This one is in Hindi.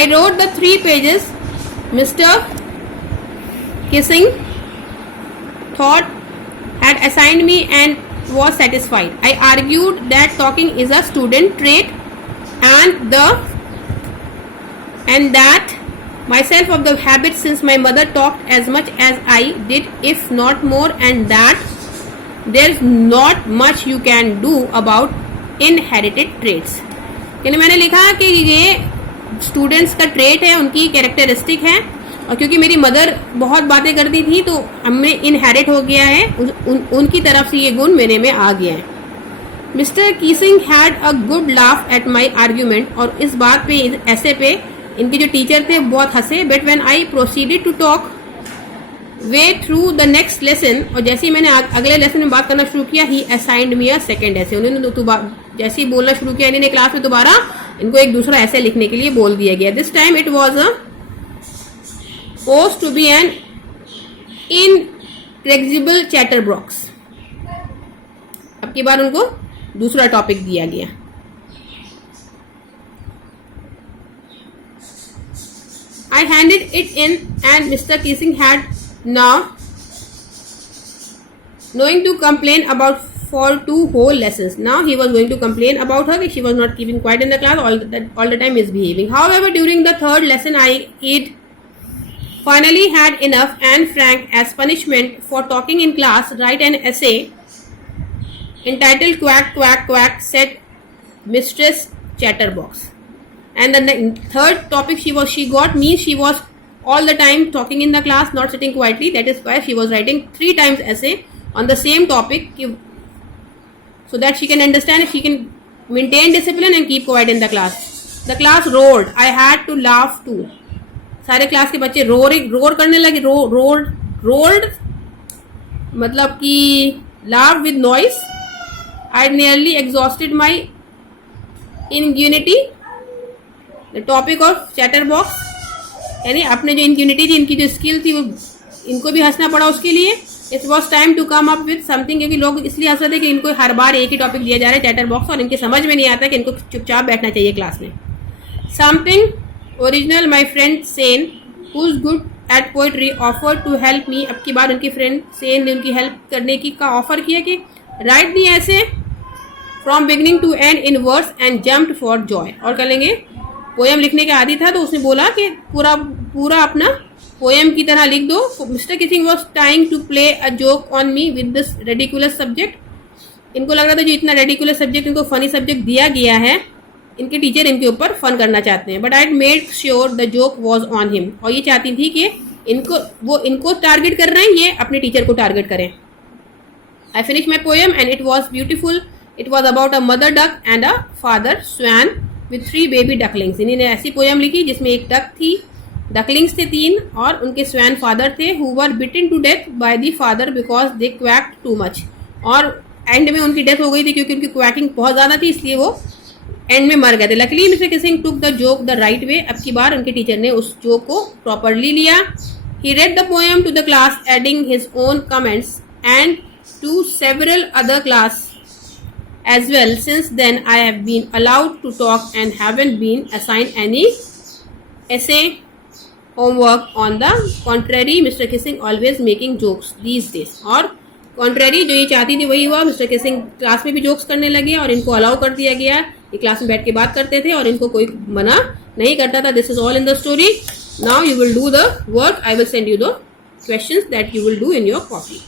I wrote the 3 pages Mr. Kissing thought had assigned me and was satisfied. I argued that talking is a student trait and that myself of the habit since my mother talked as much as I did, if not more, and that there's not much you can do about inherited traits. यानी मैंने लिखा कि ये स्टूडेंट्स का ट्रेट है, उनकी कैरेक्टरिस्टिक है, और क्योंकि मेरी मदर बहुत बातें करती थी तो हमें इनहेरिट हो गया है, उनकी तरफ से ये गुण मेरे में आ गया है. Mr Keesing had a good laugh at my argument. और इस बात पे, ऐसे पे इनके जो टीचर थे बहुत हंसे. But when I proceeded to talk way through the next lesson, और जैसे ही मैंने अगले लेसन में बात करना शुरू किया, ही असाइंड मी अ सेकेंड ऐसे. उन्होंने जैसे ही बोलना शुरू किया इन्होंने क्लास में दोबारा इनको एक दूसरा ऐसे लिखने के लिए बोल दिया गया. This time it was a post to be an inflexible chatterbox. अब की बार उनको दूसरा टॉपिक दिया गया. I handed it in and Mr. Kissing had now going to complain about for 2 whole lessons. Now he was going to complain about her that she was not keeping quiet in the class, all the time misbehaving. However, during the 3rd lesson, he'd finally had enough, and Frank, as punishment for talking in class, write an essay entitled "Quack Quack Quack," said Mistress Chatterbox. And the 3rd topic she got means she was all the time talking in the class, not sitting quietly. That is why she was writing 3 times essay on the same topic, so that she can understand, she can maintain discipline and keep quiet in the class. The class roared. I had to laugh too. सारे क्लास के बच्चे रोर करने लगे. रोल्ड मतलब कि laugh with noise. I nearly exhausted my ingenuity. The topic of chatterbox, यानी अपने जो इंक्यूनिटी थी, इनकी जो स्किल थी, वो इनको भी हंसना पड़ा उसके लिए. It was time to come up with something, क्योंकि लोग इसलिए हंस रहे थे कि इनको हर बार एक ही टॉपिक दिया जा रहा है चैटर बॉक्स, और इनके समझ में नहीं आता कि इनको चुपचाप बैठना चाहिए क्लास में. Something original. My friend Sam who good at poetry offer to help me. अब की बार उनकी फ्रेंड सेन ने उनकी हेल्प करने की का ऑफर किया कि write the essay from beginning to end in verse and jumped for joy. और कर लेंगे पोएम लिखने के आदी था, तो उसने बोला कि पूरा अपना पोएम की तरह लिख दो. Mr Keating was trying to play a joke on me with this ridiculous subject. इनको लग रहा था जो इतना रेडिकुलस सब्जेक्ट, इनको फनी सब्जेक्ट दिया गया है, इनके टीचर इनके ऊपर फन करना चाहते हैं. But I made sure the joke was on him. और ये चाहती थी कि इनको टारगेट कर रहे हैं, ये अपने टीचर को टारगेट करें. I finish my poem and it was beautiful. It was about a mother duck and a father swan with 3 baby ducklings. इन्होंने ऐसी पोएम लिखी जिसमें एक डक थी, डकलिंग्स थे 3, और उनके स्वैन फादर थे, who were bitten to death by the father because they quacked too much. और एंड में उनकी डेथ हो गई थी क्योंकि उनकी क्वैकिंग बहुत ज़्यादा थी, इसलिए वो एंड में मर गए थे. Luckily mister Keesing took the joke the right way. अब की बार उनके टीचर ने उस जोक को प्रॉपरली लिया. ही read the poem to the class, adding his own comments and to several other class as well. Since then I have been allowed to talk and haven't been assigned any essay homework. On the contrary, Mr. Kissing always making jokes these days. और contrary जो ये चाहती थी वही हुआ. मिस्टर किसिंग क्लास में भी जोक्स करने लगे और इनको अलाउ कर दिया गया. ये क्लास में बैठ के बात करते थे और इनको कोई मना नहीं करता था. This is all in the story. Now you will do the work. I will send you the questions that you will do in your copy.